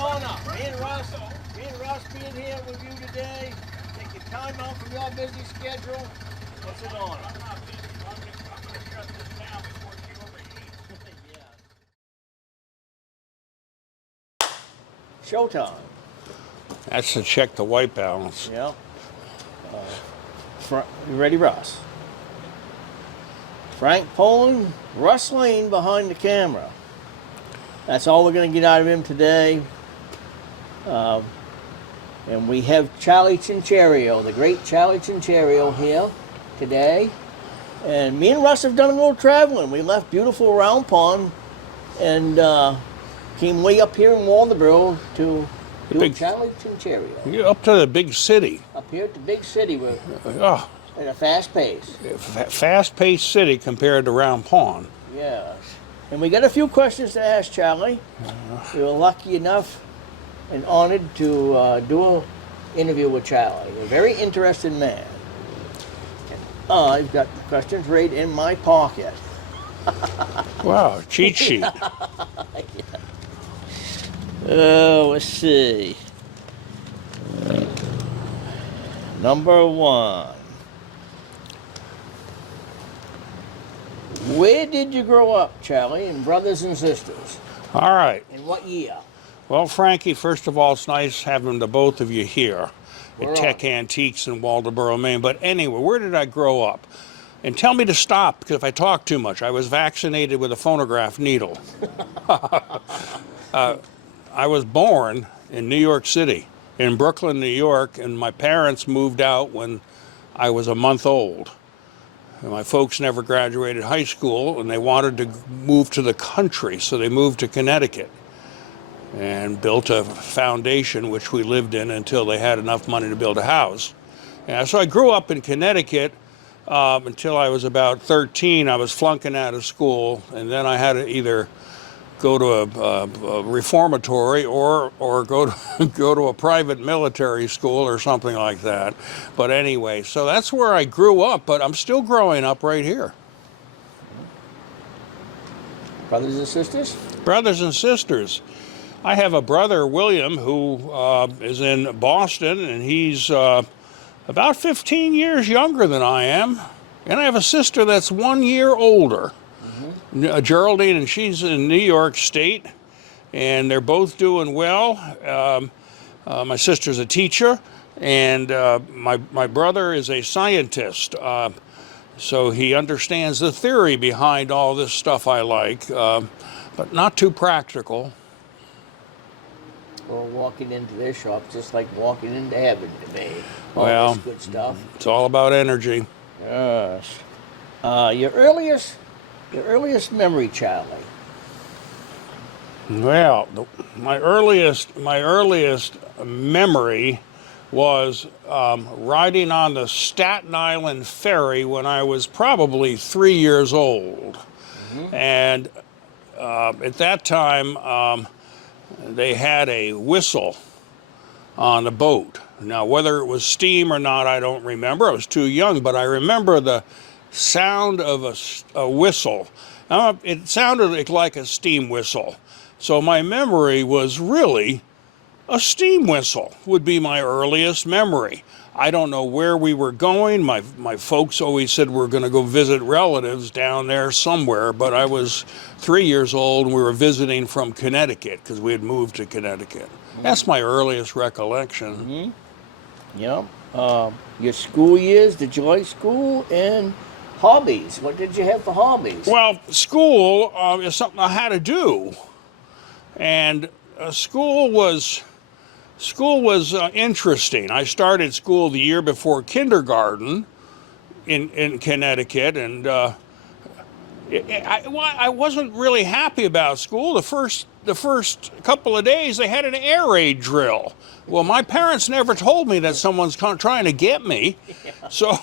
honor. Me and Russ being here with you today. Take your time out from your busy schedule. It's an honor. I'm not busy. I'm going to shut this down before she overheats. Showtime. That's to check the white balance. Yeah. You ready, Russ? Frank Poland, Russ Lane behind the camera. That's all we're going to get out of him today. And we have Charlie Chiarchiaro, the great Charlie Chiarchiaro here today. And me and Russ have done a little traveling. We left beautiful Round Pond and came way up here in Waldoboro to do Charlie Chiarchiaro. You're up to the big city. Up here at the big city, we're at a fast pace. Fast-paced city compared to Round Pond. Yes. And we got a few questions to ask Charlie. We were lucky enough and honored to do an interview with Charlie. A very interesting man. I've got questions right in my pocket. Wow, cheat sheet. Let's see. Number one. Where did you grow up, Charlie, and brothers and sisters? All right. In what year? Well, Frankie, first of all, it's nice having the both of you here at Techantiques in Waldoboro, Maine. But anyway, where did I grow up? And tell me to stop, because if I talk too much, I was vaccinated with a phonograph needle. I was born in New York City, in Brooklyn, New York, and my parents moved out when I was a month old. And my folks never graduated high school, and they wanted to move to the country, so they moved to Connecticut and built a foundation, which we lived in until they had enough money to build a house. And so I grew up in Connecticut until I was about 13. I was flunking out of school, and then I had to either go to a reformatory or go to a private military school or something like that. But anyway, so that's where I grew up, but I'm still growing up right here. Brothers and sisters? Brothers and sisters. I have a brother, William, who is in Boston, and he's about 15 years younger than I am. And I have a sister that's 1 year older. Geraldine, and she's in New York State, and they're both doing well. My sister's a teacher, and my brother is a scientist, so he understands the theory behind all this stuff I like, but not too practical. Well, walking into their shop just like walking into heaven to me. Well, this good stuff. It's all about energy. Yes. Your earliest memory, Charlie? Well, my earliest memory was riding on the Staten Island ferry when I was probably 3 years old. And at that time, they had a whistle on the boat. Now, whether it was steam or not, I don't remember. I was too young, but I remember the sound of a whistle. It sounded like a steam whistle. So my memory was really a steam whistle would be my earliest memory. I don't know where we were going. My folks always said we're going to go visit relatives down there somewhere, but I was 3 years old and we were visiting from Connecticut because we had moved to Connecticut. That's my earliest recollection. Yeah. Your school years, did you like school? And hobbies, what did you have for hobbies? Well, school is something I had to do. And school was interesting. I started school the year before kindergarten in Connecticut, and I wasn't really happy about school. The first couple of days, they had an air raid drill. Well, my parents never told me that someone's trying to get me, so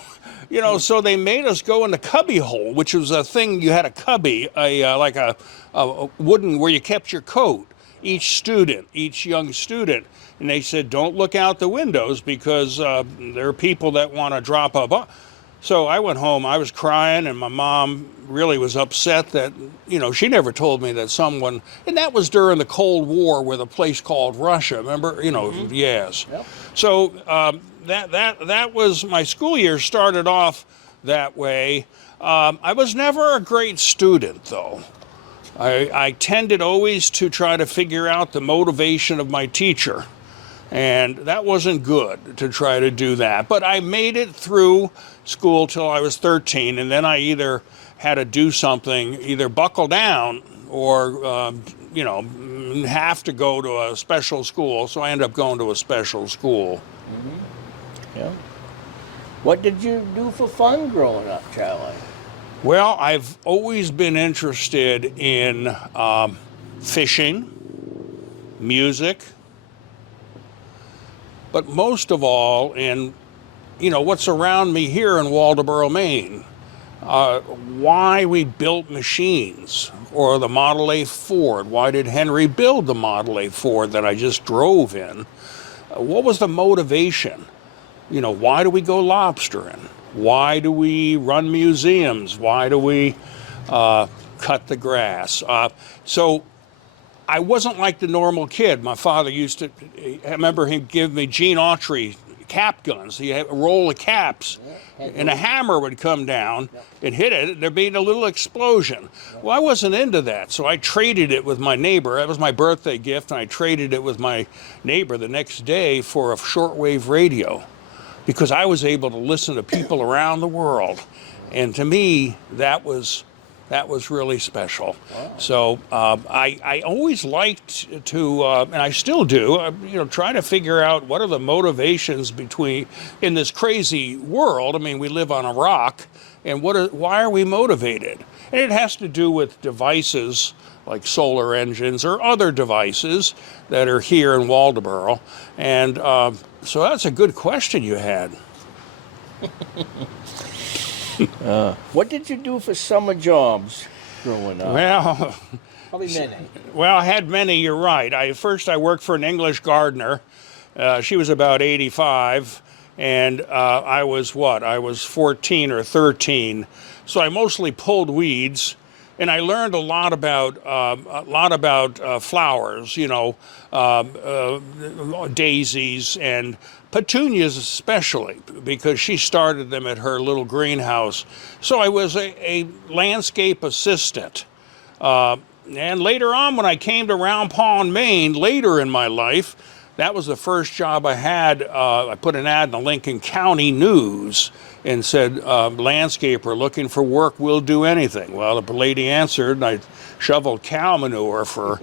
so they made us go in the cubby hole, which was a thing. You had a cubby, like a wooden where you kept your coat. Each young student. And they said, don't look out the windows because there are people that want to drop a bomb. So I went home, I was crying, and my mom really was upset that, she never told me that someone, and that was during the Cold War with a place called Russia, remember? Yes. Yep. So that was, my school year started off that way. I was never a great student, though. I tended always to try to figure out the motivation of my teacher. And that wasn't good to try to do that. But I made it through school till I was 13, and then I either had to do something, either buckle down or, have to go to a special school. So I ended up going to a special school. Yeah. What did you do for fun growing up, Charlie? Well, I've always been interested in fishing, music, but most of all in, what's around me here in Waldoboro, Maine. Why we built machines, or the Model A Ford. Why did Henry build the Model A Ford that I just drove in? What was the motivation? Why do we go lobstering? Why do we run museums? Why do we cut the grass? So I wasn't like the normal kid. My father I remember him give me Gene Autry cap guns. He had a roll of caps, and a hammer would come down and hit it, and there'd be a little explosion. Well, I wasn't into that, so I traded it with my neighbor. That was my birthday gift, and I traded it with my neighbor the next day for a shortwave radio, because I was able to listen to people around the world. And to me, that was really special. Wow. So I always liked to, and I still do, try to figure out what are the motivations in this crazy world. I mean, we live on a rock, and why are we motivated? And it has to do with devices like solar engines or other devices that are here in Waldoboro. And so that's a good question you had. What did you do for summer jobs growing up? Well, Probably many. Well, I had many, you're right. First I worked for an English gardener. She was about 85, and I was 14 or 13. So I mostly pulled weeds, and I learned a lot about flowers, daisies and petunias especially, because she started them at her little greenhouse. So I was a landscape assistant. And later on, when I came to Round Pond, Maine, later in my life, that was the first job I had. I put an ad in the Lincoln County News and said, landscaper looking for work, will do anything. Well, the lady answered, and I shoveled cow manure for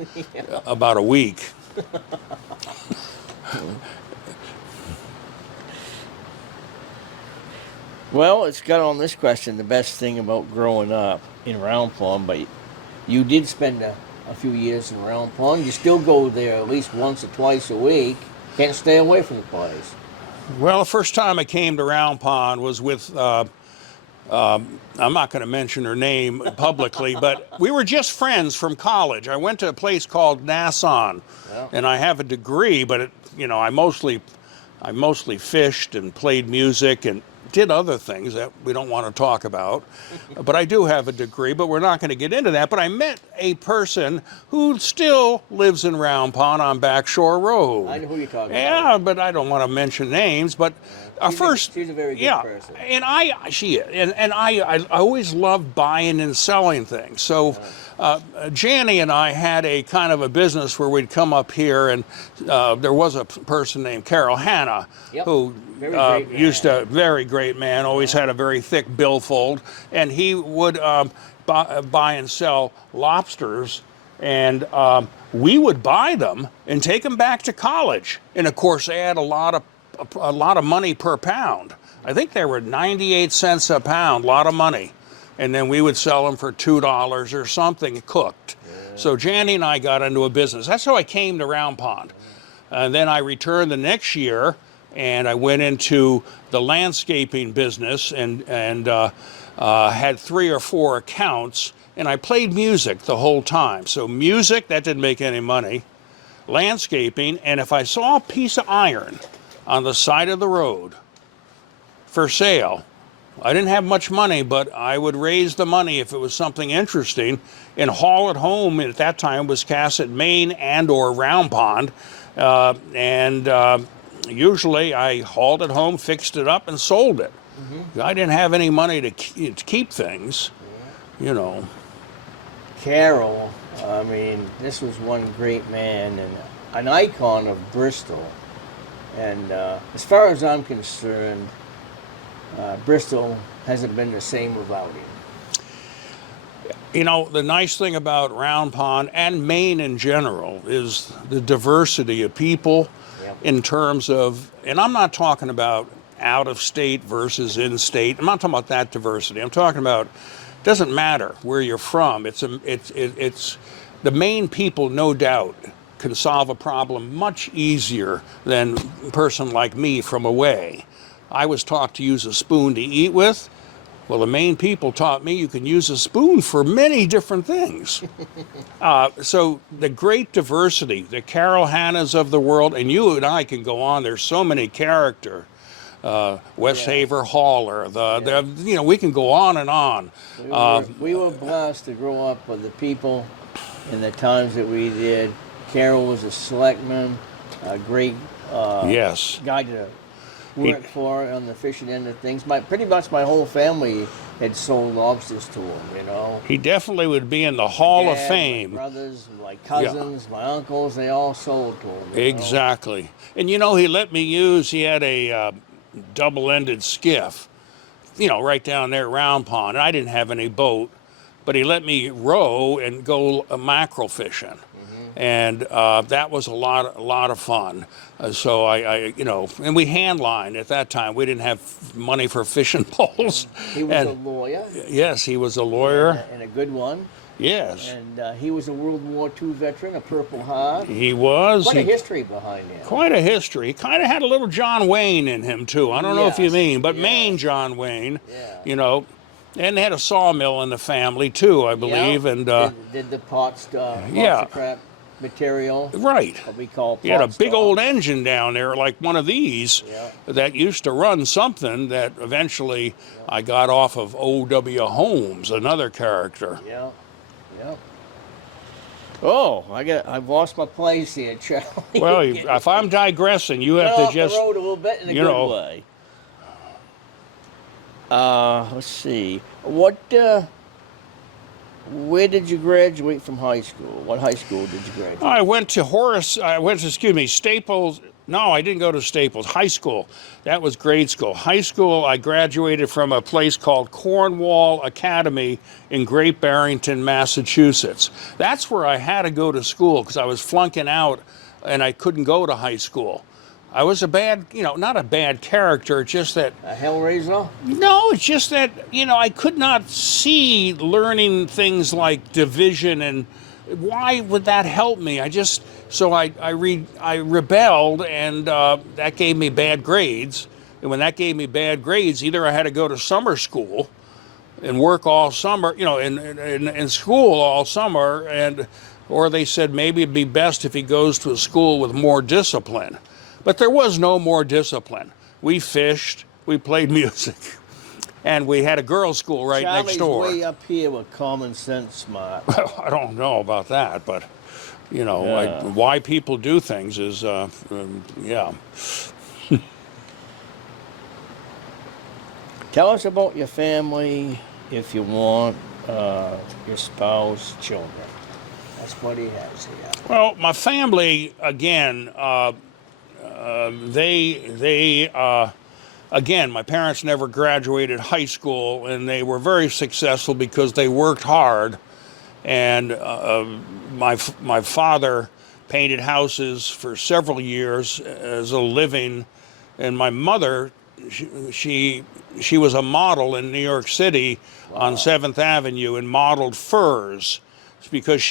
about a week. Well, it's got on this question the best thing about growing up in Round Pond, but you did spend a few years in Round Pond. You still go there at least once or twice a week. Can't stay away from the place. Well, the first time I came to Round Pond was with, I'm not going to mention her name publicly, but we were just friends from college. I went to a place called Nassau, and I have a degree, but I mostly fished and played music and did other things that we don't want to talk about. But I do have a degree, but we're not going to get into that. But I met a person who still lives in Round Pond on Backshore Road. I know who you're talking about. Yeah, but I don't want to mention names. But she's a very good person. And she is. And I always loved buying and selling things. So Janny and I had a kind of a business where we'd come up here, and there was a person named Carol Hanna who very great man, always had a very thick billfold, and he would buy and sell lobsters, and we would buy them and take them back to college. And of course, they had a lot of money per pound. I think they were 98 cents a pound, a lot of money. And then we would sell them for $2 or something cooked. Yeah. So Janny and I got into a business. That's how I came to Round Pond. And then I returned the next year, and I went into the landscaping business and had 3 or 4 accounts, and I played music the whole time. So music, that didn't make any money. Landscaping, and if I saw a piece of iron on the side of the road for sale, I didn't have much money, but I would raise the money if it was something interesting and haul it home. At that time was Cassett, Maine, and or Round Pond. Usually I hauled it home, fixed it up, and sold it. I didn't have any money to keep things, you know. Carroll, I mean, this was one great man and an icon of Bristol. And as far as I'm concerned, Bristol hasn't been the same without him. You know, the nice thing about Round Pond and Maine in general is the diversity of people. Yep. In terms of, and I'm not talking about out of state versus in state. I'm not talking about that diversity. I'm talking about, doesn't matter where you're from. It's the Maine people, no doubt, can solve a problem much easier than a person like me from away. I was taught to use a spoon to eat with. Well, the Maine people taught me you can use a spoon for many different things. So the great diversity, the Carol Hannas of the world, and you and I can go on. There's so many character. Westhaver Haller, you know, we can go on and on. We were blessed to grow up with the people in the times that we did. Carol was a selectman, a great Yes. guy to work for on the fishing end of things. Pretty much my whole family had sold lobsters to him, you know. He definitely would be in the Hall of Dad, Fame. My brothers, my cousins, my uncles, they all sold to him. You know? Exactly. And you know, he let me use, he had a double-ended skiff, you know, right down there at Round Pond. I didn't have any boat, but he let me row and go mackerel fishing. And that was a lot of fun. So I, you know, and we hand lined at that time. We didn't have money for fishing poles. He was a lawyer. Yes, he was a lawyer. And a good one. Yes. And he was a World War II veteran, a Purple Heart. He was. Quite a history behind him. Quite a history. He kind of had a little John Wayne in him, too. I don't know if you mean, but Maine John Wayne, you know. And they had a sawmill in the family, too, I believe. And did the pots, crap material. Right. What we call He had a pot big stock. old engine down there, like one of these, that used to run something that eventually I got off of O.W. Holmes, another character. Yeah. Oh, I've lost my place here, Charlie. Well, if I'm digressing, you have to just, the road a little bit in a good way. Let's see. Where did you graduate from high school? What high school did you graduate? I went to Staples. No, I didn't go to Staples. High school. That was grade school. High school, I graduated from a place called Cornwall Academy in Great Barrington, Massachusetts. That's where I had to go to school because I was flunking out and I couldn't go to high school. I was a bad, you know, not a bad character, just that... A hellraiser? No, it's just that, you know, I could not see learning things like division and why would that help me? I rebelled and that gave me bad grades. And when that gave me bad grades, either I had to go to summer school and work all summer, you know, in school all summer, or they said maybe it'd be best if he goes to a school with more discipline. But there was no more discipline. We fished, we played music, and we had a girls' school right next door. Charlie's way up here with common sense, smart. Well, I don't know about that, but, you know, why people do things is, yeah. Tell us about your family, if you want, your spouse, children. That's what he has here. Well, my family, again, again, my parents never graduated high school, and they were very successful because they worked hard. And my father painted houses for several years as a living, and my mother, she was a model in New York City on 7th Avenue and modeled furs because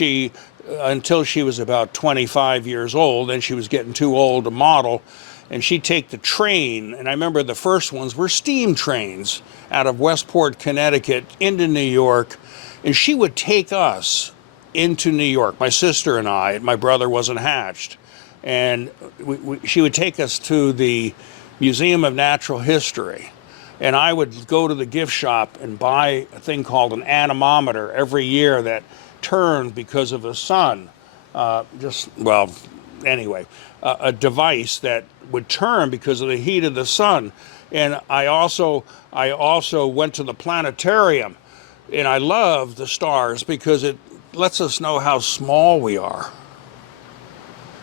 until she was about 25 years old, and she was getting too old to model, and she'd take the train, and I remember the first ones were steam trains out of Westport, Connecticut into New York, and she would take us into New York, my sister and I. My brother wasn't hatched, and she would take us to the Museum of Natural History, And I would go to the gift shop and buy a thing called an anemometer every year that turned because of the sun. Anyway, a device that would turn because of the heat of the sun. And I also went to the planetarium, and I love the stars because it lets us know how small we are.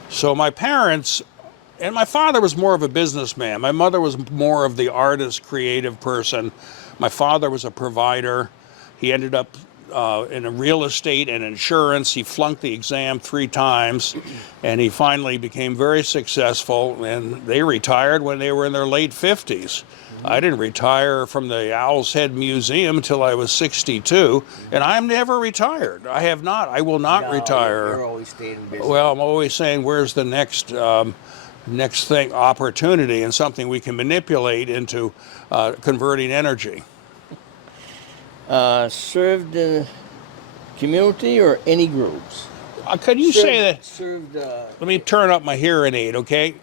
So my parents, and my father was more of a businessman. My mother was more of the artist, creative person. My father was a provider. He ended up in a real estate and insurance. He flunked the exam 3 times, and he finally became very successful, and they retired when they were in their late 50s. I didn't retire from the Owl's Head Museum until I was 62, and I'm never retired. I have not. I will not retire. You're always staying busy. Well, I'm always saying, where's the next thing, opportunity, and something we can manipulate into converting energy. Served the community or any groups? Could you say that? Served. Let me turn up my hearing aid, okay?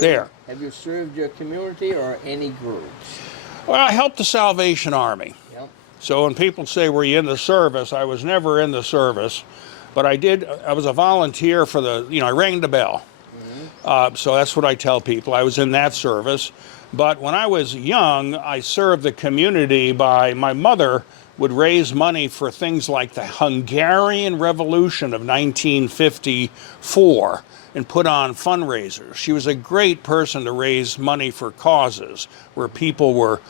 There. Have you served your community or any groups? Well, I helped the Salvation Army. Yep. So when people say, were you in the service? I was never in the service, but I was a volunteer for I rang the bell. So that's what I tell people. I was in that service. But when I was young, I served the community my mother would raise money for things like the Hungarian Revolution of 1954 and put on fundraisers. She was a great person to raise money for causes where people were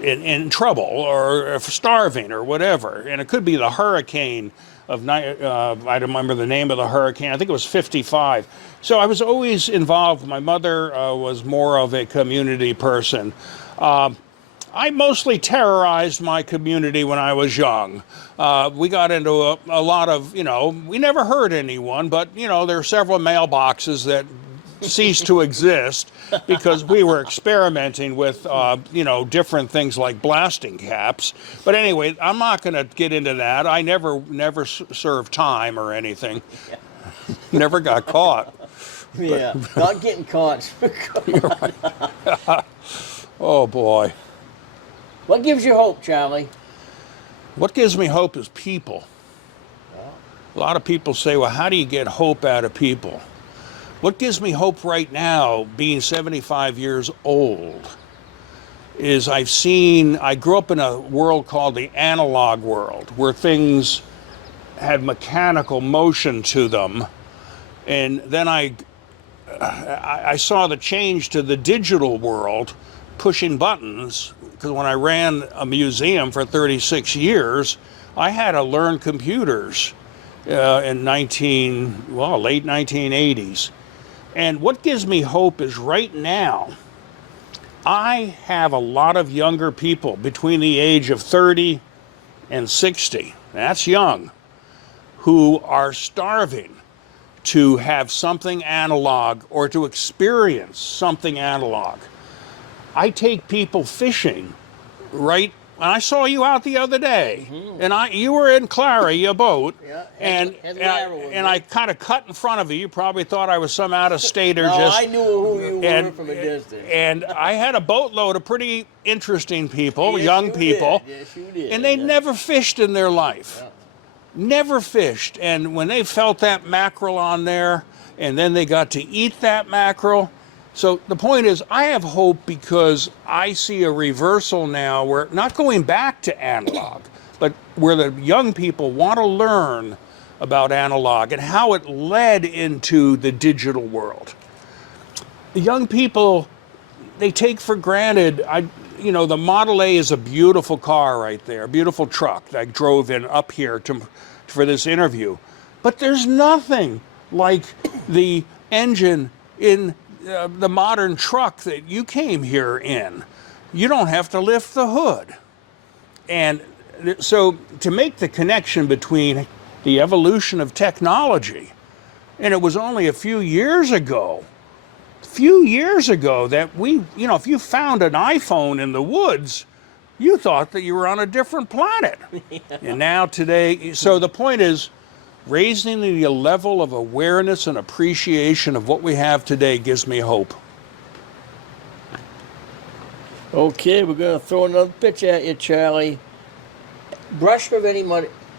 in trouble or starving or whatever. And it could be the hurricane I don't remember the name of the hurricane. I think it was 55. So I was always involved. My mother was more of a community person. I mostly terrorized my community when I was young. We got into a lot of, we never hurt anyone, but, there are several mailboxes that ceased to exist because we were experimenting with, different things like blasting caps. But anyway, I'm not going to get into that. I never served time or anything. Yeah. Never got caught. Yeah, not getting caught. Oh, boy. What gives you hope, Charlie? What gives me hope is people. A lot of people say, well, how do you get hope out of people? What gives me hope right now, being 75 years old, is I grew up in a world called the analog world, where things had mechanical motion to them. And then I saw the change to the digital world, pushing buttons, because when I ran a museum for 36 years, I had to learn computers in late 1980s. And what gives me hope is right now, I have a lot of younger people between the age of 30 and 60, that's young, who are starving to have something analog or to experience something analog. I take people fishing, right? I saw you out the other day, and you were in Clara, your boat, Yeah, and I kind of cut in front of you. You probably thought I was some out-of-stater. No, I knew who you were from a distance. And I had a boatload of pretty interesting people, Yes, young you people, did. Yes, you did. and they'd Yeah. never fished in their life. Yeah. Never fished. And when they felt that mackerel on there, and then they got to eat that mackerel. So the point is, I have hope because I see a reversal now where, not going back to analog, but where the young people want to learn about analog and how it led into the digital world. The young people, they take for granted, the Model A is a beautiful car right there, a beautiful truck that I drove in up here for this interview. But there's nothing like the engine in the modern truck that you came here in. You don't have to lift the hood. And so to make the connection between the evolution of technology, and it was only a few years ago that if you found an iPhone in the woods, you thought that you were on a different planet. Yeah. And now today, so the point is, raising the level of awareness and appreciation of what we have today gives me hope. Okay, we're gonna throw another pitch at you, Charlie. Brush with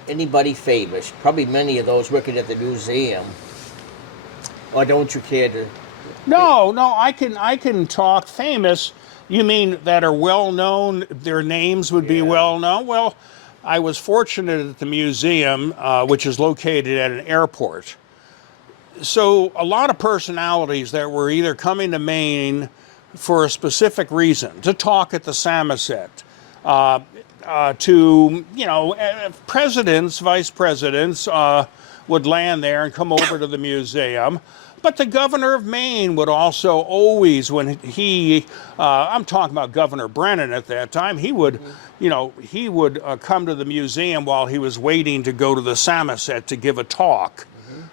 anybody famous. Probably many of those working at the museum. Or don't you care to? No, no, I can talk famous. You mean that are well known? Their names would be Yeah. well known. Well, I was fortunate at the museum, which is located at an airport. So a lot of personalities that were either coming to Maine for a specific reason, to talk at the Samoset, to, presidents, vice presidents would land there and come over to the museum. But the governor of Maine would also always, when I'm talking about Governor Brennan at that time, he would, come to the museum while he was waiting to go to the Samoset to give a talk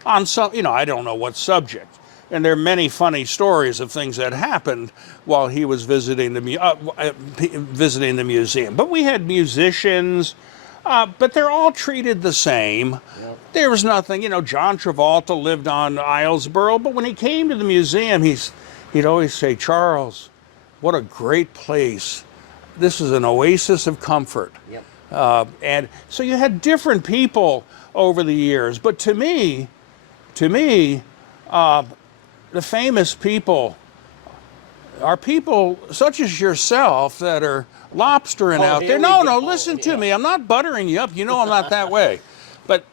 on some, I don't know what subject. And there are many funny stories of things that happened while he was visiting the museum. But we had musicians, but they're all treated the same. Yep. There was nothing, John Travolta lived on Islesboro, but when he came to the museum, he'd always say, "Charles, what a great place. This is an oasis of comfort." Yep. And so you had different people over the years. But to me, the famous people are people such as yourself that are lobstering out here there. we No, go. listen to Yeah. me. I'm not buttering you up. You know I'm not that way. But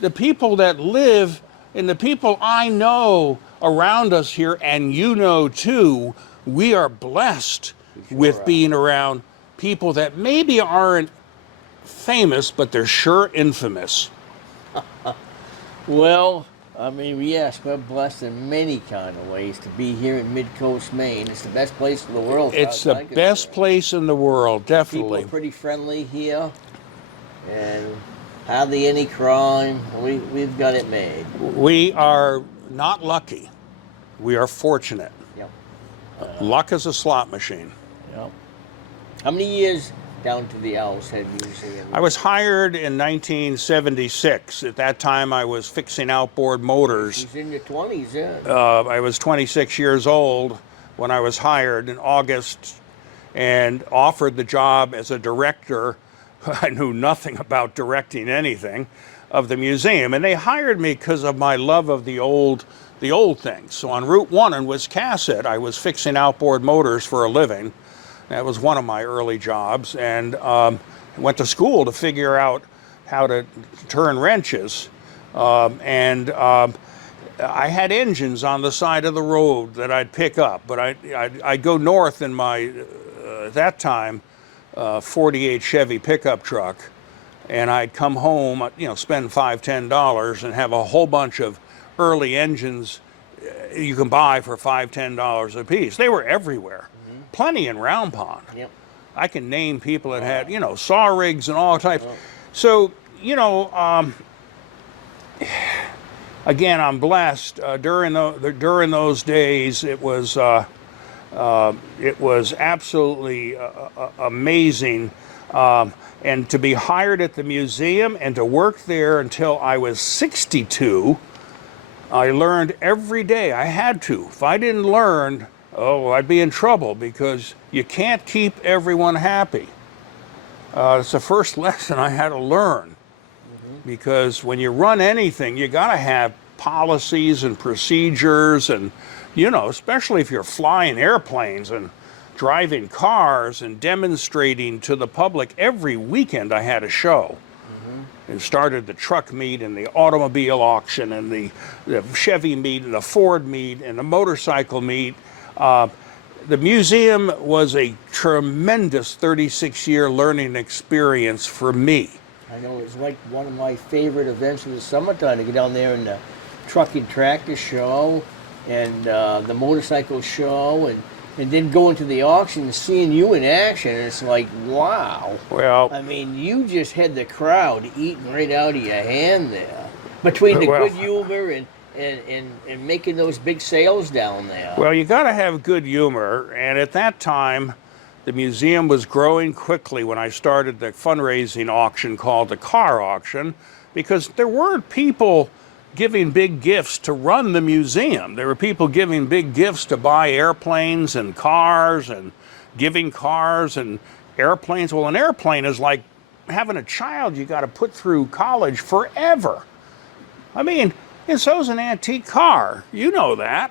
the people that live and the people I know around us here, and you know too, we are blessed with are. being around people that maybe aren't famous, but they're sure infamous. Well, I mean, yes, we're blessed in many kind of ways to be here in Mid-Coast, Maine. It's the best place in the world. as It's far as the I'm best concerned. place in the world, People definitely. are pretty friendly here, and hardly any crime. We've got it made. We are not lucky. We are fortunate. Yep. Luck is a slot machine. Yep. How many years down to the Owl's Head Museum? I was hired in 1976. At that time, I was fixing outboard motors. He's in your 20s, yeah. I was 26 years old when I was hired in August and offered the job as a director. I knew nothing about directing anything of the museum, and they hired me because of my love of the old things. So on Route 1 in Wiscasset, I was fixing outboard motors for a living. That was one of my early jobs, and went to school to figure out how to turn wrenches. I had engines on the side of the road that I'd pick up, but I'd go north in my, at that time, 48 Chevy pickup truck, and I'd come home, spend $5, $10 and have a whole bunch of early engines you can buy for $5, $10 a piece. They were everywhere. Plenty in Round Pond. Yep. I can name people that had, saw rigs and all types. So, again, I'm blessed. During those days, it was absolutely amazing. And to be hired at the museum and to work there until I was 62, I learned every day. I had to. If I didn't learn, I'd be in trouble, because you can't keep everyone happy. It's the first lesson I had to learn, because when you run anything, you got to have policies and procedures, and especially if you're flying airplanes and driving cars and demonstrating to the public. Every weekend I had a show. And started the truck meet and the automobile auction and the Chevy meet and the Ford meet and the motorcycle meet. The museum was a tremendous 36-year learning experience for me. I know it's like one of my favorite events in the summertime to get down there and the truck and tractor show and the motorcycle show and then going to the auction and seeing you in action. And it's like, wow. Well, I mean, you just had the crowd eating right out of your hand there. Between the good humor and making those big sales down there. well, you got to have good humor. And at that time, the museum was growing quickly when I started the fundraising auction called the car auction, because there weren't people giving big gifts to run the museum. There were people giving big gifts to buy airplanes and cars and giving cars and airplanes. Well, an airplane is like having a child you got to put through college forever. I mean, and so's an antique car. You know that.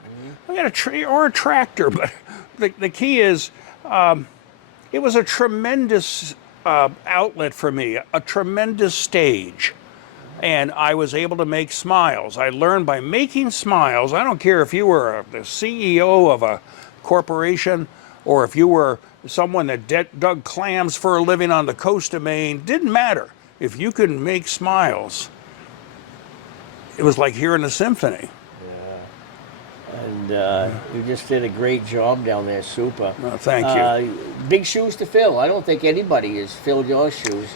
I got or a tractor, but the key is it was a tremendous outlet for me, a tremendous stage. And I was able to make smiles. I learned by making smiles. I don't care if you were the CEO of a corporation or if you were someone that dug clams for a living on the coast of Maine. Didn't matter. If you could make smiles, it was like hearing a symphony. And you just did a great job down there, super. Well, thank you. Big shoes to fill. I don't think anybody has filled your shoes.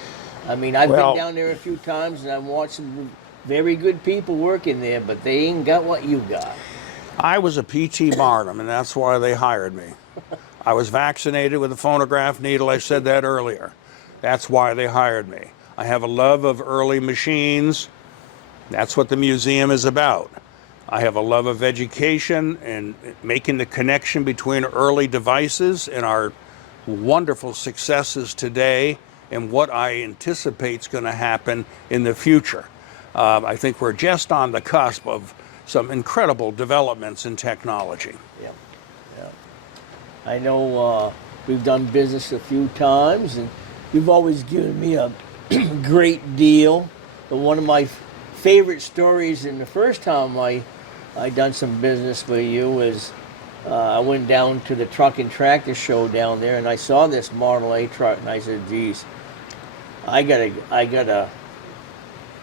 I mean, I've been down there a few times and I've watched some very good people working there, but they ain't got what you got. I was a P.T. Barnum, and that's why they hired me. I was vaccinated with a phonograph needle. I said that earlier. That's why they hired me. I have a love of early machines. That's what the museum is about. I have a love of education and making the connection between early devices and our wonderful successes today and what I anticipate is going to happen in the future. I think we're just on the cusp of some incredible developments in technology. Yeah, yeah. I know we've done business a few times, and you've always given me a great deal. But one of my favorite stories in the first time I done some business with you is I went down to the truck and tractor show down there, and I saw this Model A truck, and I said, geez, I gotta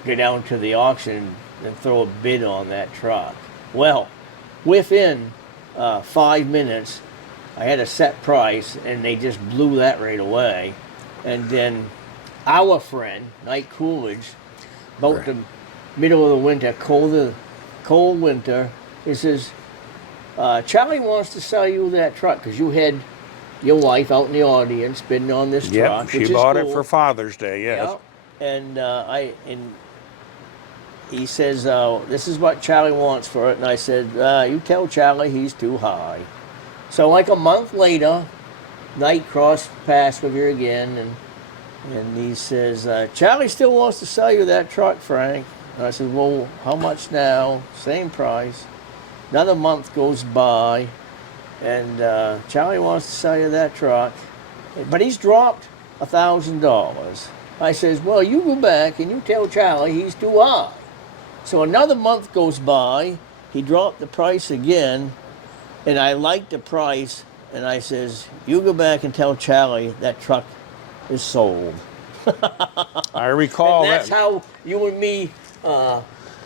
go down to the auction and throw a bid on that truck. Well, within 5 minutes, I had a set price, and they just blew that right away. And then our friend, Night Coolidge, about the middle of the winter, cold winter, he says, Charlie wants to sell you that truck because you had your wife out in the audience bidding on this truck. She bought it for Father's Day, yes. Yeah. And he says, this is what Charlie wants for it. And I said, you tell Charlie he's too high. So like a month later, Knight crossed paths with you again, and he says, Charlie still wants to sell you that truck, Frank. And I said, well, how much now? Same price. Another month goes by, and Charlie wants to sell you that truck, but he's dropped $1,000. I says, well, you go back and you tell Charlie he's too high. So another month goes by, he dropped the price again, and I liked the price, and I says, you go back and tell Charlie that truck is sold. I recall and that's how you and me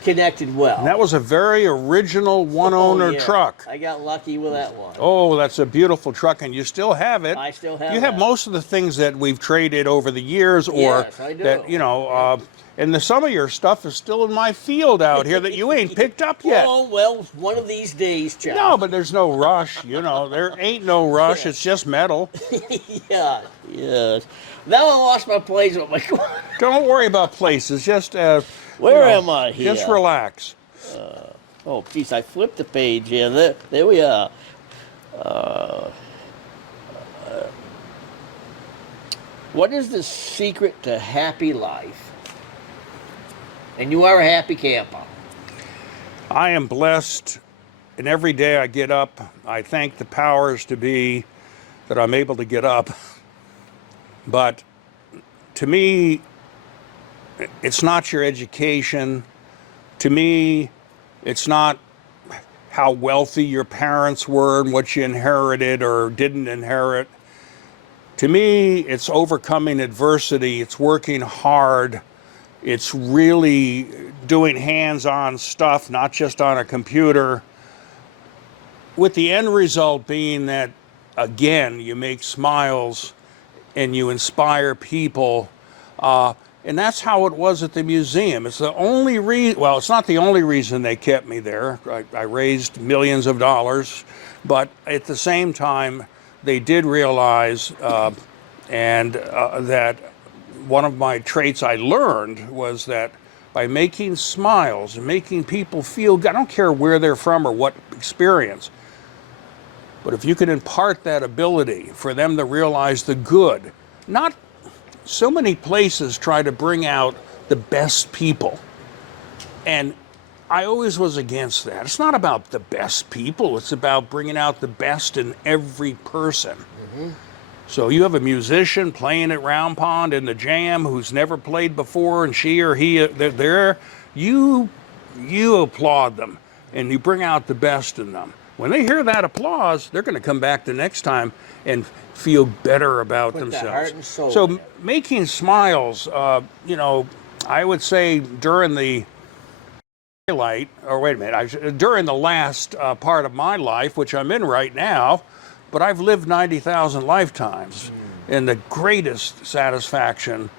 connected well. And that was a very original one-owner truck. I got lucky with that one. Oh, that's a beautiful truck, and you still have it. I still have it. You have most of the things that we've traded over the years, or yes, I do. that, you know, and some of your stuff is still in my field out here that you ain't picked up yet. Oh, well, one of these days, Chuck. No, but there's no rush, you know. There ain't no rush. It's just metal. Yeah, yes. Now I lost my place with my Don't worry about places. Just where am I here? Just relax. Oh, geez, I flipped the page here. There we are. What is the secret to happy life? And you are a happy camper. I am blessed, and every day I get up, I thank the powers to be that I'm able to get up. But to me, it's not your education. To me, it's not how wealthy your parents were and what you inherited or didn't inherit. To me, it's overcoming adversity. It's working hard. It's really doing hands-on stuff, not just on a computer, with the end result being that, again, you make smiles and you inspire people. And that's how it was at the museum. It's the only reason, well, it's not the only reason they kept me there. I raised millions of dollars, but at the same time, they did realize that one of my traits I learned was that by making smiles and making people feel good, I don't care where they're from or what experience, But if you can impart that ability for them to realize the good, not so many places try to bring out the best people. And I always was against that. It's not about the best people, it's about bringing out the best in every person. So you have a musician playing at Round Pond in the jam who's never played before, and she or he, they're there, you applaud them, and you bring out the best in them. When they hear that applause, they're going to come back the next time and feel better about Put themselves. that heart and soul in So it. making smiles, I would say during the during the last part of my life, which I'm in right now, but I've lived 90,000 lifetimes, and the greatest satisfaction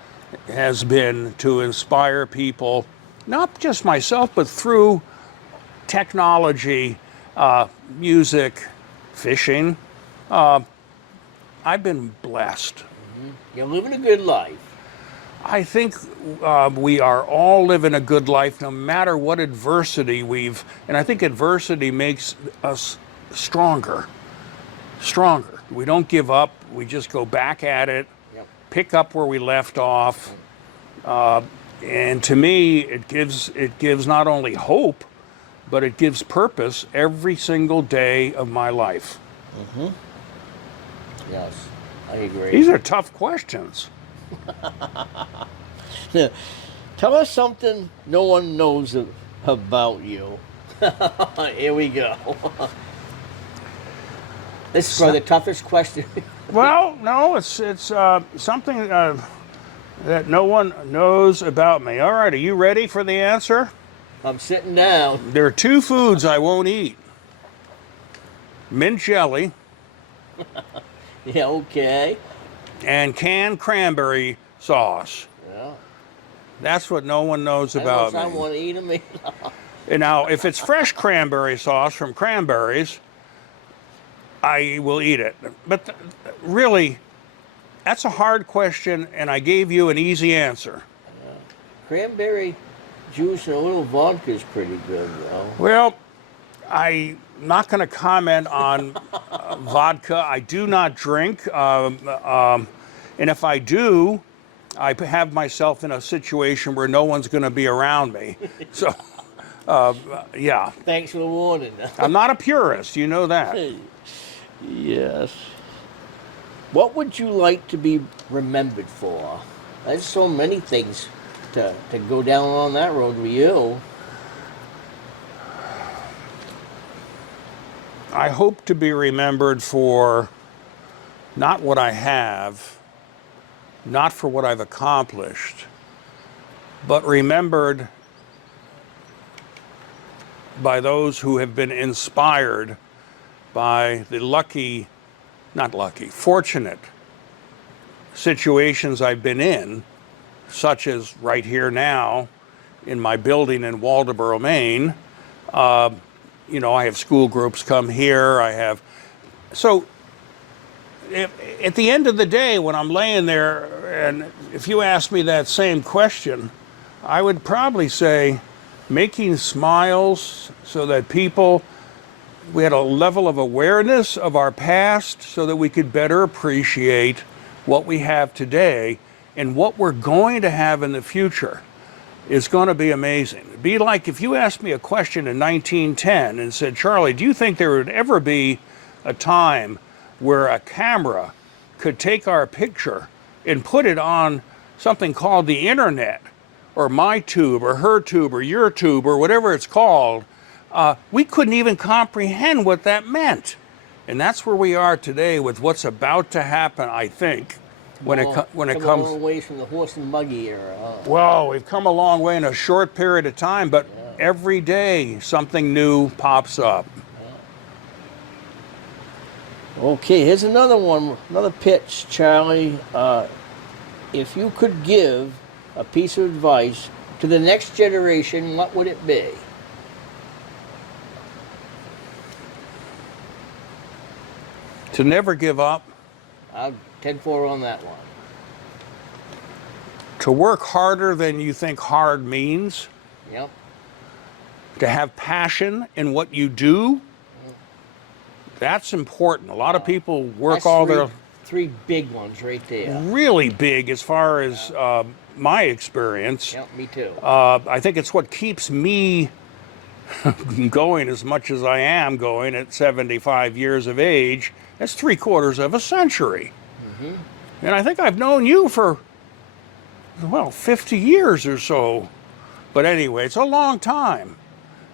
has been to inspire people, not just myself, but through technology, music, fishing. I've been blessed. You're living a good life. I think we are all living a good life no matter what adversity and I think adversity makes us stronger. We don't give up, we just go back at it, Yep. pick up where we left off. And to me, it gives not only hope, but it gives purpose every single day of my life. Yes, I agree. These are tough questions. Tell us something no one knows about you. Here we go. This is probably the toughest question. Well, no, it's something that no one knows about me. All right, are you ready for the answer? I'm sitting down. There are two foods I won't eat. Mint jelly Yeah, okay. and canned cranberry sauce. Yeah. That's what no one knows I don't know about if I me. want to eat them either. And now, if it's fresh cranberry sauce from cranberries, I will eat it. But really, that's a hard question, and I gave you an easy answer. Cranberry juice and a little vodka is pretty good, though. Well, I'm not going to comment on vodka. I do not drink, and if I do, I have myself in a situation where no one's going to be around me. So, yeah, Thanks for the warning. I'm not a purist. You know that. Yes. What would you like to be remembered for? There's so many things to go down on that road with you. I hope to be remembered for not what I have, not for what I've accomplished, but remembered by those who have been inspired by the fortunate situations I've been in, such as right here now in my building in Waldoboro, Maine. I have school groups come here. So at the end of the day, when I'm laying there, and if you ask me that same question, I would probably say making smiles so that we had a level of awareness of our past so that we could better appreciate what we have today, and what we're going to have in the future is going to be amazing. It'd be like if you asked me a question in 1910 and said, Charlie, do you think there would ever be a time where a camera could take our picture and put it on something called the internet, or my tube, or her tube, or your tube, or whatever it's called? We couldn't even comprehend what that meant. And that's where we are today with what's about to happen, I think, when it Come a comes. long ways from the horse and buggy era. Huh? Well, we've come a long way in a short period of time, but every day something new pops up. Okay, here's another one, another pitch, Charlie. If you could give a piece of advice to the next generation, what would it be? To never give up, I'll 10-4 on that one. to work harder than you think hard means, Yep. to have passion in what you do, That's important. A lot of people work That's all three, their three big ones right there. really big as far as my experience. Yeah, me too. I think it's what keeps me going as much as I am going at 75 years of age. That's 3/4 of a century. And I think I've known you for, well, 50 years or so. But anyway, it's a long time,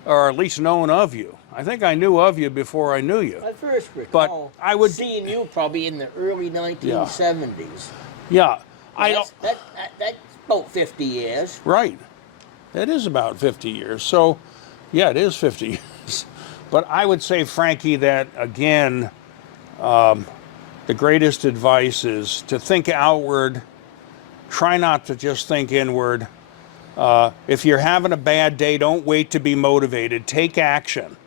or at least known of you. I think I knew of you before I knew you. I first recall I would- seeing you probably in the early 1970s. Yeah, That's about 50 years. right. It is about 50 years. So, yeah, it is 50 years. But I would say, Frankie, that again, the greatest advice is to think outward. Try not to just think inward. If you're having a bad day, don't wait to be motivated. Take action,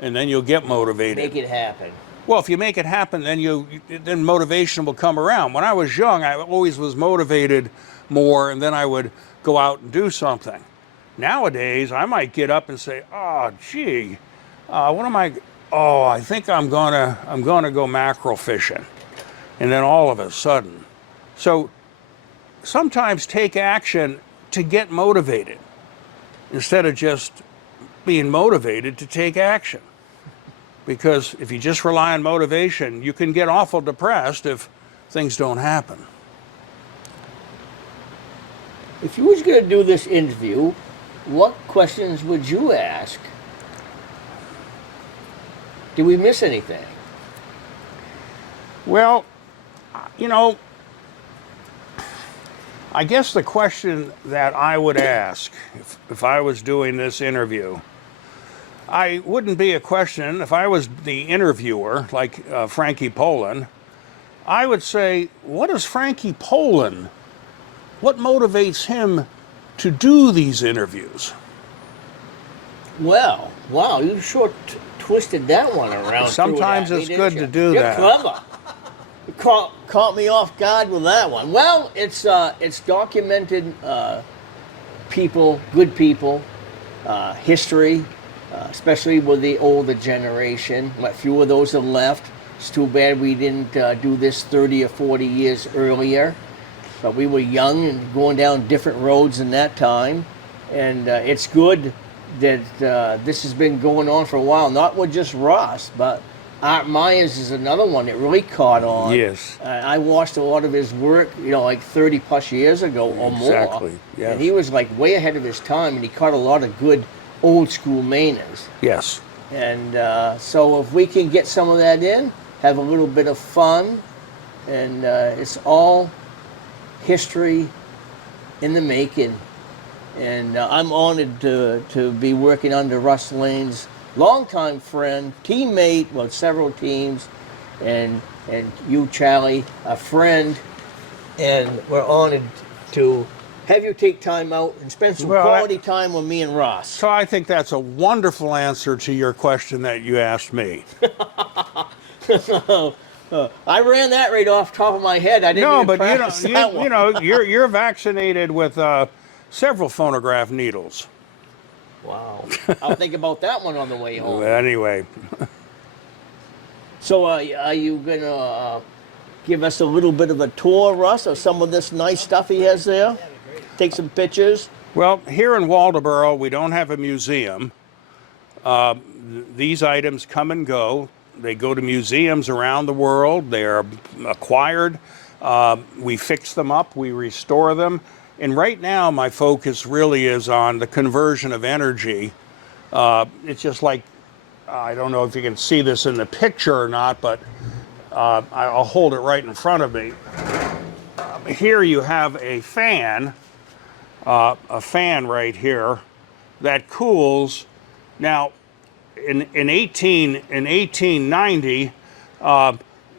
and then you'll get motivated. Make it happen. Well, if you make it happen, then motivation will come around. When I was young, I always was motivated more, and then I would go out and do something. Nowadays, I might get up and say, "Oh, gee, what am I? Oh, I think I'm gonna go mackerel fishing," and then all of a sudden, so sometimes take action to get motivated instead of just being motivated to take action. Because if you just rely on motivation, you can get awful depressed if things don't happen. If you was going to do this interview, what questions would you ask? Did we miss anything? Well, you know, I guess the question that I would ask if I was doing this interview, I wouldn't be a question. If I was the interviewer, like Frankie Poland, I would say, what is Frankie Poland? What motivates him to do these interviews? Well, wow, you twisted that one around. Sometimes through at it's me, good didn't to you? do You're that. Clever. You caught me off guard with that one. Well, it's documented people, good people, history, especially with the older generation. What few of those are left. It's too bad we didn't do this 30 or 40 years earlier. But we were young and going down different roads in that time. And it's good that this has been going on for a while. Not with just Ross, but Art Myers is another one that really caught on. Yes. I watched a lot of his work, like 30 plus years ago or more. Exactly, yes. And he was like way ahead of his time, and he caught a lot of good old school Mainers. Yes. And so if we can get some of that in, have a little bit of fun, and it's all history in the making. And I'm honored to be working under Russ Lane's longtime friend, teammate, well, several teams, and you, Charlie, a friend, and we're honored to have you take time out and spend some quality time with me and Ross. So I think that's a wonderful answer to your question that you asked me. I ran that right off the top of my head. I didn't No, even but practice that one. you're vaccinated with several phonograph needles. Wow. I'll think about that one on the way home. Anyway, So are you going to give us a little bit of a tour, Russ, of some of this nice stuff he has there? Take some pictures? well, here in Waldoboro, we don't have a museum. These items come and go. They go to museums around the world. They are acquired. We fix them up. We restore them. And right now, my focus really is on the conversion of energy. It's just like, I don't know if you can see this in the picture or not, but I'll hold it right in front of me. Here you have a fan right here that cools. Now, in 1890,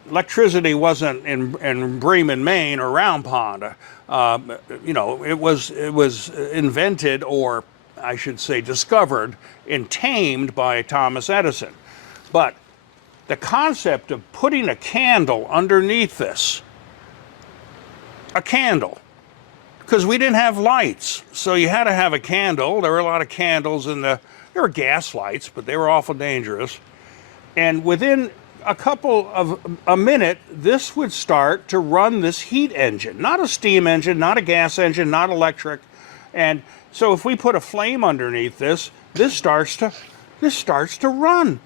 electricity wasn't in Bremen, Maine, or Round Pond. It was invented, or I should say discovered and tamed by Thomas Edison. But the concept of putting a candle underneath this, a candle, because we didn't have lights, so you had to have a candle. There were a lot of candles there were gas lights, but they were awful dangerous. And within a minute, this would start to run this heat engine, not a steam engine, not a gas engine, not electric. And so if we put a flame underneath this, this starts to run.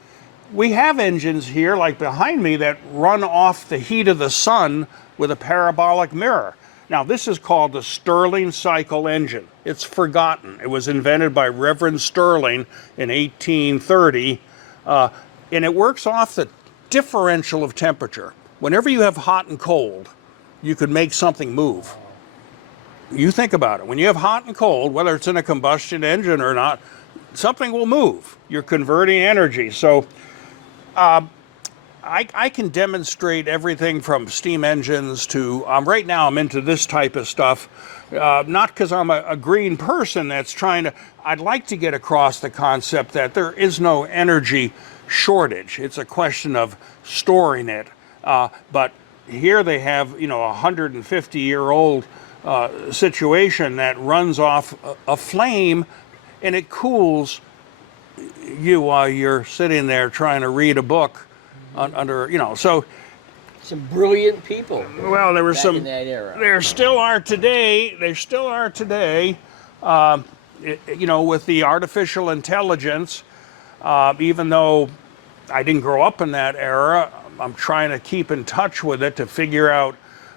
We have engines here, like behind me, that run off the heat of the sun with a parabolic mirror. Now, this is called the Stirling cycle engine. It's forgotten. It was invented by Reverend Stirling in 1830, and it works off the differential of temperature. Whenever you have hot and cold, you could make something move. You think about it. When you have hot and cold, whether it's in a combustion engine or not, something will move. You're converting energy. So I can demonstrate everything from steam engines to, right now I'm into this type of stuff, not because I'm a green person that's trying to, I'd like to get across the concept that there is no energy shortage. It's a question of storing it. But here they have, a 150-year-old situation that runs off a flame, and it cools you while you're sitting there trying to read a book under, so. Some brilliant people. Well, there were back some. in that era. There still are today. With the artificial intelligence. Even though I didn't grow up in that era, I'm trying to keep in touch with it to figure out.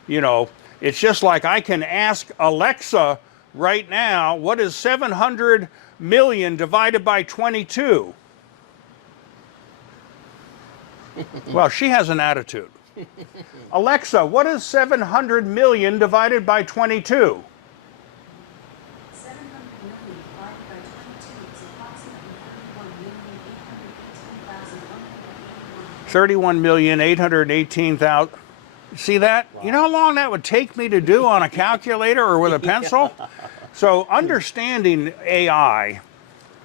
It's just like I can ask Alexa right now, what is 700 million divided by 22? Well, she has an attitude. Alexa, what is 700 million divided by 22? 700 million divided by 22 is approximately 31,818,000. See that? Wow. You know how long that would take me to do on a calculator or with a pencil? Yeah. So understanding AI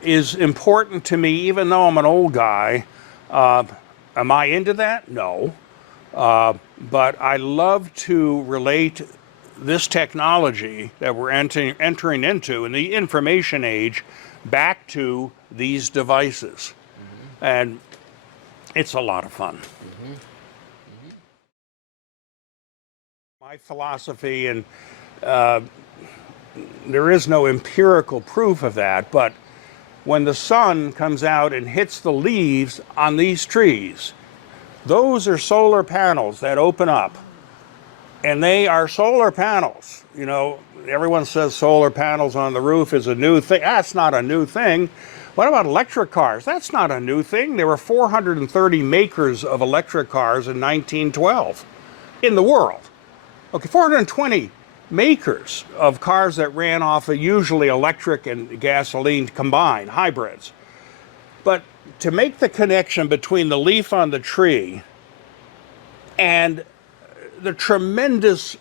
is important to me, even though I'm an old guy. Am I into that? No. But I love to relate this technology that we're entering into in the information age back to these devices. Mm-hmm. And it's a lot of fun. Mm-hmm. Mm-hmm. My philosophy, and there is no empirical proof of that, but when the sun comes out and hits the leaves on these trees, those are solar panels that open up. And they are solar panels. Everyone says solar panels on the roof is a new thing. That's not a new thing. What about electric cars? That's not a new thing. There were 430 makers of electric cars in 1912 in the world. Okay, 420 makers of cars that ran off of usually electric and gasoline combined, hybrids. But to make the connection between the leaf on the tree and the tremendous,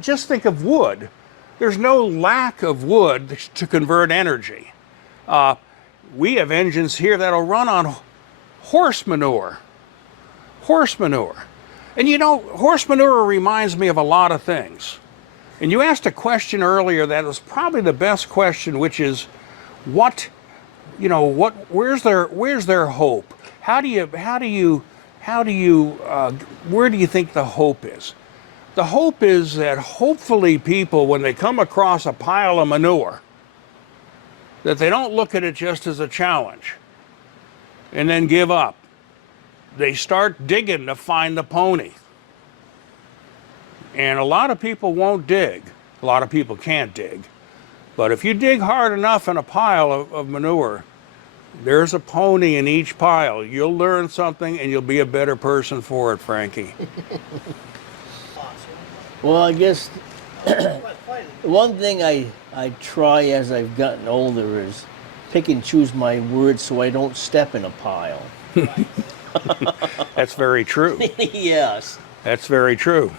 just think of wood. There's no lack of wood to convert energy. We have engines here that'll run on horse manure. Horse manure. And horse manure reminds me of a lot of things. And you asked a question earlier that was probably the best question, which is, where's their hope? Where do you think the hope is? The hope is that hopefully people, when they come across a pile of manure, that they don't look at it just as a challenge and then give up. They start digging to find the pony. And a lot of people won't dig. A lot of people can't dig. But if you dig hard enough in a pile of manure, there's a pony in each pile. You'll learn something and you'll be a better person for it, Frankie. Well, I guess one thing I try as I've gotten older is pick and choose my words so I don't step in a pile. That's very true. Yes. That's very true.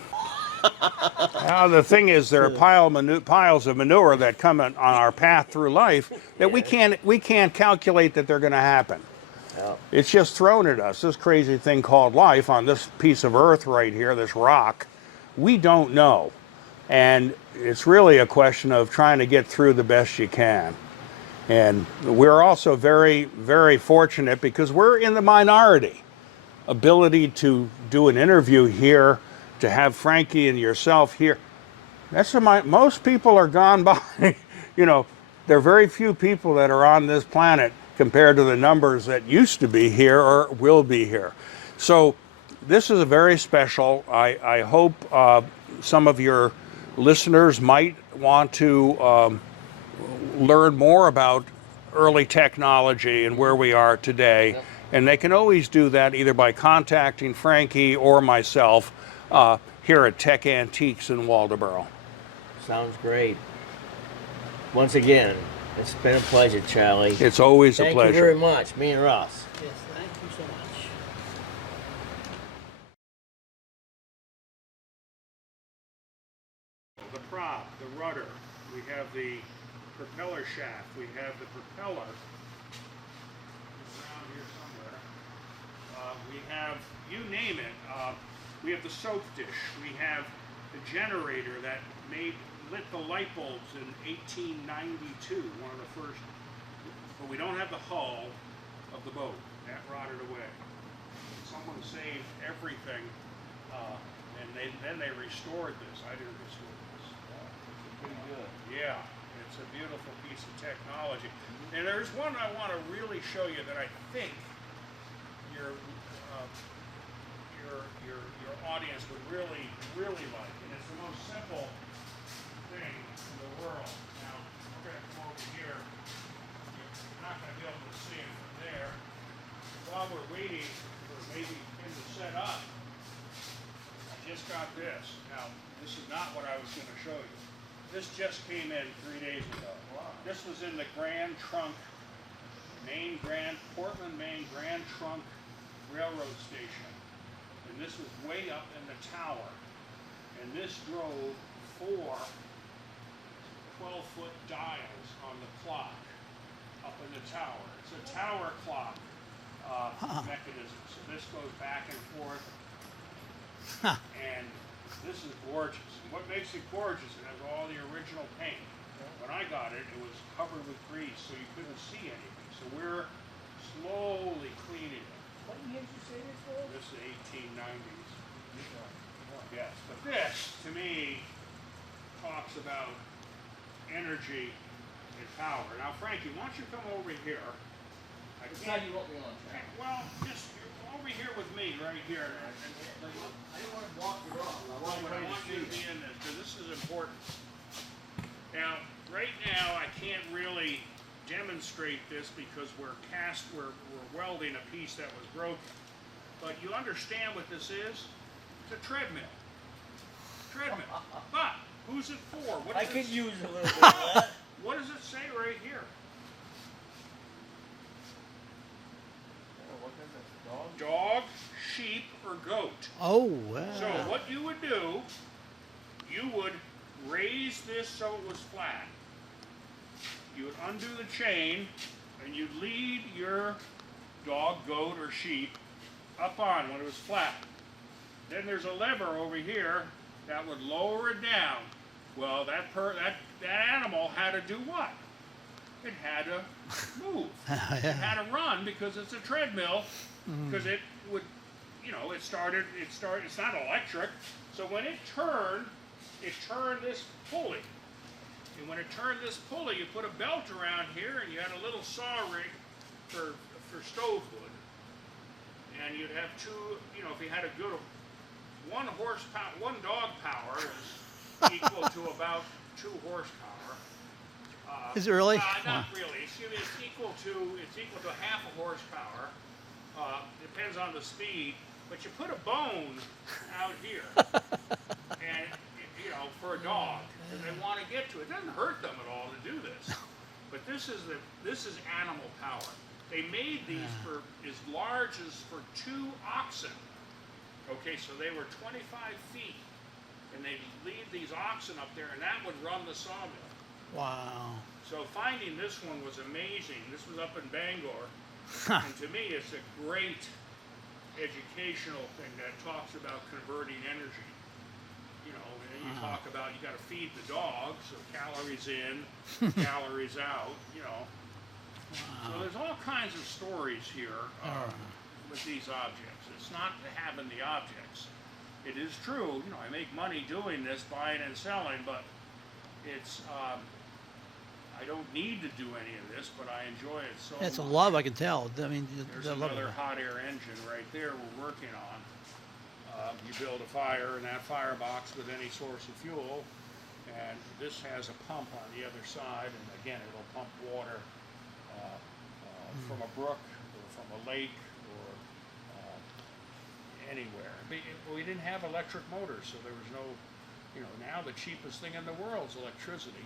Now, the thing is, there are piles of manure that come on our path through life that we can't calculate that they're going to happen. Oh. It's just thrown at us, this crazy thing called life on this piece of earth right here, this rock. We don't know. And it's really a question of trying to get through the best you can. And we're also very, very fortunate because we're in the minority. ability to do an interview here, to have Frankie and yourself here. Most people are gone by. You know, there are very few people that are on this planet compared to the numbers that used to be here or will be here. So this is a very special. I hope some of your listeners might want to learn more about early technology and where we are today. Yep. And they can always do that either by contacting Frankie or myself here at Techantiques in Waldoboro. Sounds great. Once again, it's been a pleasure, Charlie. It's always a Thank pleasure. you very much, me and Russ. Yes, thank you so much. The prop, the rudder, we have the propeller shaft, we have the propeller. It's around here somewhere. We have, you name it. We have the soap dish. We have the generator that lit the light bulbs in 1892, one of the first. But we don't have the hull of the boat. That rotted away. Someone saved everything, and then they restored this. I didn't restore this. Pretty good. Yeah, it's a beautiful piece of technology. And there's one I want to really show you that I think your audience would really like, and it's the most simple thing in the world. Now we're going to come over here. You're not going to be able to see it from there. While we're waiting for maybe him to set up, I just got this. Now this is not what I was going to show you. This just came in 3 days ago. Wow. This was in the Grand Trunk, Portland, Maine Grand Trunk Railroad Station. And this was way up in the tower. And this drove 4 12-foot dials on the clock up in the tower. It's a tower clock mechanism. So this goes back and forth. And this is gorgeous. And what makes it gorgeous, it has all the original paint. When I got it, it was covered with grease, so you couldn't see anything. So we're slowly cleaning it. What year did you say this was? This is 1890s. Yes, but this, to me, talks about energy and power. Now, Frankie, why don't you come over here? It's how you want me on track. Well, just you're over here with me, right here. I didn't want to block you off. I want But I want you to be in this, because this is important. Now, right now, I can't really demonstrate this because we're welding a piece that was broken. But you understand what this is? It's a treadmill. But who's it for? What I does could it, use a little bit of that. what does it say right here? What is this, dog? Dog, sheep, or goat. Oh, wow. So what you would do, you would raise this so it was flat. You would undo the chain, and you'd lead your dog, goat, or sheep up on when it was flat. Then there's a lever over here that would lower it down. Well, that animal had to do what? It had to move. It had to run because it's a treadmill. Because it would, it's not electric. So when it turned this pulley. And when it turned this pulley, you put a belt around here, and you had a little saw rig for stove wood. And you'd have two, if you had a good 1 horsepower, 1 dog power is equal to about 2 horsepower. Is it really? Not really. Excuse me, it's equal to half a horsepower. Depends on the speed. But you put a bone out here, and for a dog, and they want to get to it. It doesn't hurt them at all to do this. But this is animal power. They made these for as large as for 2 oxen. Okay, so they were 25 feet, and they'd lead these oxen up there, and that would run the sawmill. Wow. So finding this one was amazing. This was up in Bangor, and to me, it's a great educational thing that talks about converting energy. And then you talk about you got to feed the dog, so calories in, calories out. So there's all kinds of stories here. with these objects. It's not having the objects. It is true, you know, I make money doing this, buying and selling, but it's, I don't need to do any of this, but I enjoy it so It's a much. love, I can tell. I mean, There's the love of another it. hot air engine right there we're working on. You build a fire in that firebox with any source of fuel, and this has a pump on the other side, and again, it'll pump water from a brook or from a lake or anywhere. We didn't have electric motors, so there was no, you know, now the cheapest thing in the world is electricity.